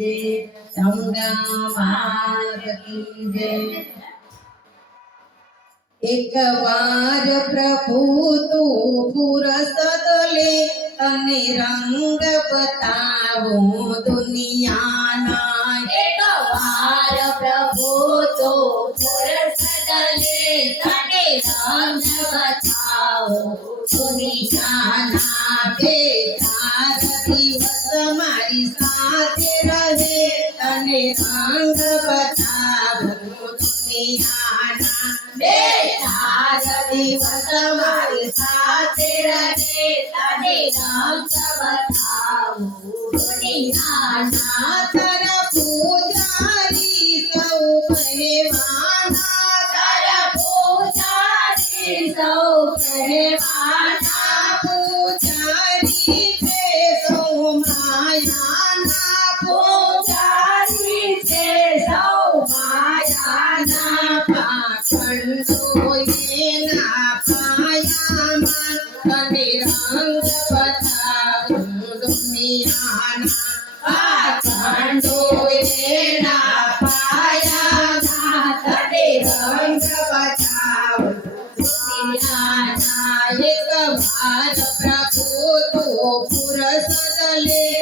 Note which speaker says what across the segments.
Speaker 1: ચામુંડા માત કી જય એક વાર પ્રભુ તું પુરસદ લે તને રંગ બતાવો દુનિયાના
Speaker 2: એક વાર પ્રભુ તો પુરસ્કલે તને રંગ બતાવો દુનિયાના
Speaker 1: दुनियाना
Speaker 2: बेटा दिवस हमारे साथ रहे तने बताओ दुनियाना
Speaker 1: कर पूजारी सौ मेहमाना हरे रंग पथारू दुनियाना?
Speaker 2: पांडोये
Speaker 1: ना पाया
Speaker 2: घात हरे
Speaker 1: रंग पथारू
Speaker 2: दुनियाना?
Speaker 1: एक भार प्रभु तो पुर सदले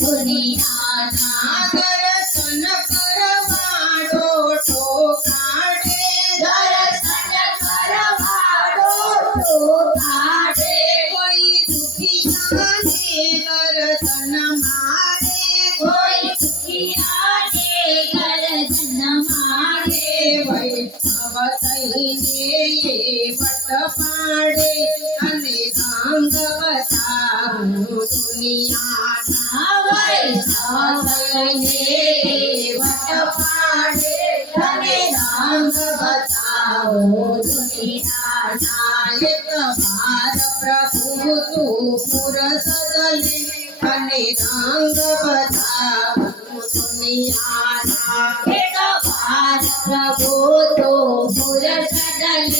Speaker 2: दुनी आधा
Speaker 1: कर सुन करवाडो तो काढे
Speaker 2: दर सन करवाडो तो काढे
Speaker 1: कोई दुखी जाने कर मारे
Speaker 2: कोई दुखी आने कर तन मारे
Speaker 1: वै दुनिया
Speaker 2: संजय वट
Speaker 1: पाड़े हमें राम बताओ
Speaker 2: दुनिया
Speaker 1: नायक भार प्रभु तू पुर सदले हमें राम बताओ दुनिया नायक
Speaker 2: भार प्रभु तो पुर सदले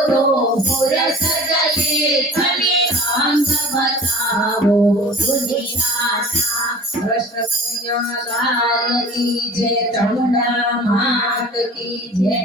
Speaker 2: આવો સુનિનાથા
Speaker 1: રસપ્રિય
Speaker 2: ગાયકી જે તમુના માત કી જય.